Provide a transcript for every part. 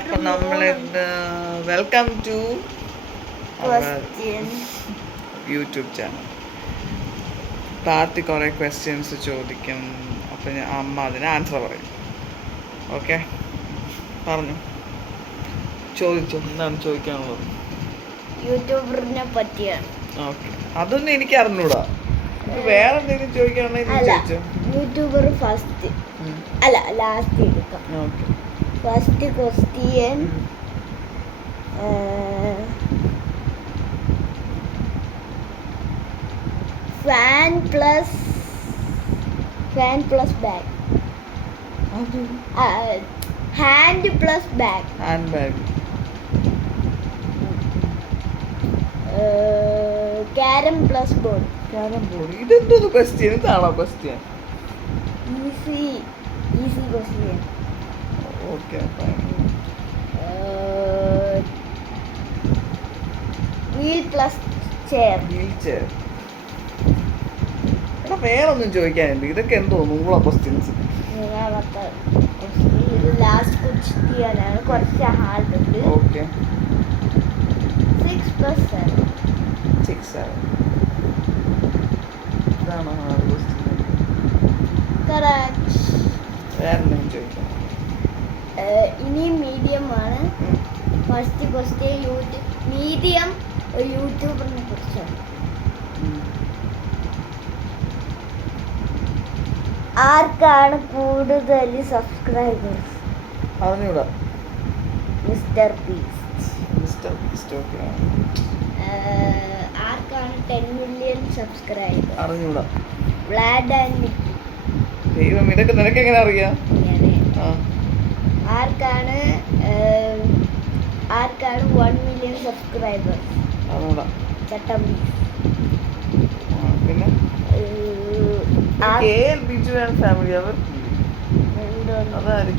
അപ്പം നമ്മൾ welcome to YouTube channel. Party കുറേ ക്വസ്റ്റ്യൻസ് ചോദിക്കും, അപ്പം അമ്മ അതിന് ആൻസർ പറയും. ഓക്കെ, പറഞ്ഞു ചോദിച്ചോ, എന്താണ് ചോദിക്കാനുള്ളത്? യൂട്യൂബറിനെ പറ്റിയാണ്. ഓക്കെ, അതൊന്നും എനിക്ക് അറിഞ്ഞൂടാ. വേറെ എന്തെങ്കിലും ചോദിക്കുകയാണെങ്കിൽ ചോദിച്ചോ. യൂട്യൂബർ ഫസ്റ്റ് അല്ല ലാസ്റ്റ് എടുക്കാം. Okay, first question fan plus bag, hand plus bag, hand bag, carrom plus board. Carrom board, ഇതെന്തോ ക്വസ്റ്റ്യൻ? ഇതാണോ question? Easy question. Okay, wheel plus chair. Wheel chair. എടാ, വേറൊന്നും ചോദിക്കാനില്ല. ഇതൊക്കെ എന്തോ നൂള ക്വസ്റ്റ്യൻസ്. ഇത് ലാസ്റ്റ് ക്വസ്റ്റ്യനാണ്, കുറച്ച് ഹാർഡ് ഉണ്ട്. ഓക്കെ, 6 + 7. 6, 7. ഇതാണോ ഹാർഡ് ക്വസ്റ്റ്യൻ? കറക്റ്റ്. വേറെ എന്തെങ്കിലും ചോദിക്കാം? ഇനി മീഡിയം ആണ്. ഫസ്റ്റ് ക്വസ്റ്റ്യൻ മീഡിയം യൂട്യൂബറിനെ കുറിച്ചാണ്. ആർക്കാണ് കൂടുതൽ സബ്സ്ക്രൈബേഴ്സ്? അറിഞ്ഞൂടാ. Mister beast. ഓക്കെ. ആർക്കാണ് 10 മില്യൺ സബ്സ്ക്രൈബേഴ്സ്? അറിഞ്ഞൂടാ. Vlad and Nikki. ദൈവം, ഇതൊക്കെ നിനക്ക് എങ്ങനെ അറിയാം? ആർക്കാണ് 1 മില്യൺ സബ്സ്ക്രൈബേഴ്സ്? അറിഞ്ഞൂടാ. ചട്ടമ്പി. പിന്നെ ബിജു ആൻഡ് ഫാമിലി, അവർ അതായത്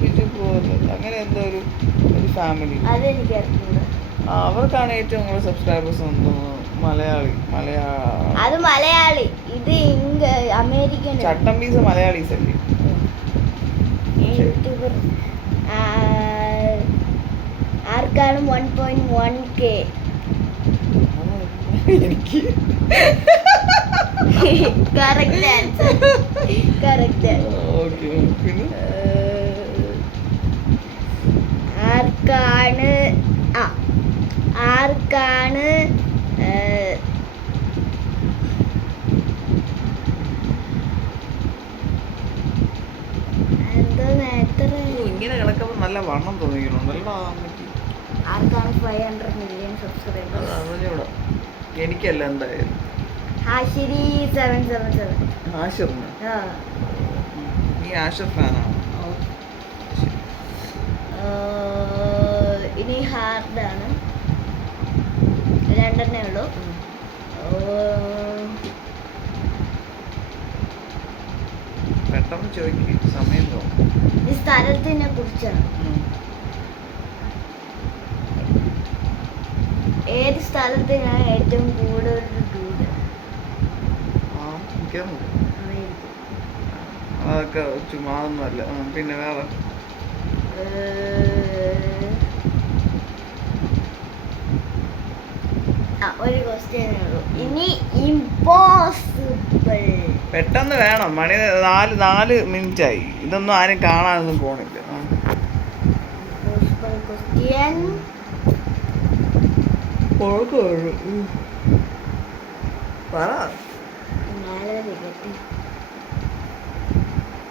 ബിജു പോലെ അങ്ങനെ എന്തോ ഒരു ഫാമിലി. അതെനിക്ക് അറിഞ്ഞൂടാ. അവർക്കാണ് ഏറ്റവും കൂടുതൽ സബ്സ്ക്രൈബേഴ്സ്. മലയാളി. അത് മലയാളി, ഇത് അമേരിക്കൻ. ചട്ടമ്പീസ് മലയാളീസ് അല്ലേ? യൂട്യൂബർ ആർക്കാണ് 1.1K? എനിക്ക് കറക്റ്റ് ആൻസർ. ഓക്കെ, പിന്നെ ആർക്കാണ് ഇങ്ങനെ കിടക്കുമ്പോൾ നല്ല വണ്ണം തോന്നിക്കണുണ്ടല്ലോ. ആർക്കാണ് 500 മില്യൺ സബ്സ്ക്രൈബേഴ്സ്? അറിഞ്ഞൂടാ. എനിക്കല്ല എന്തായാലും. ഹാഷിരി 777. ആഷിറിന്? നീ ആഷിർ ഫാനാണോ? ഇനി ഹാർഡാണ്, രണ്ടെണ്ണേ ഉള്ളൂ. പെട്ടെന്ന് ചോദിക്കും, സമയം തോന്നും. ഈ സ്ഥലത്തിനെ കുറിച്ചാണ്. ഏത് സ്ഥലത്തിനാണ് ഏറ്റവും കൂടുതൽ ദൂരം? അതൊക്കെ ചുമ്മാതൊന്നുമല്ല. പിന്നെ വേറെ ഒരു ക്വസ്റ്റ്യൻ ഉള്ളൂ. ഇനി ഇമ്പോസിബിൾ. പെട്ടെന്ന് വേണം. മണി 4 മിനിറ്റായി. ഇതൊന്നും ആരും കാണാനൊന്നും പോണില്ല. ക്വസ്റ്റ്യൻ പറ. 4 വിക്കറ്റ്.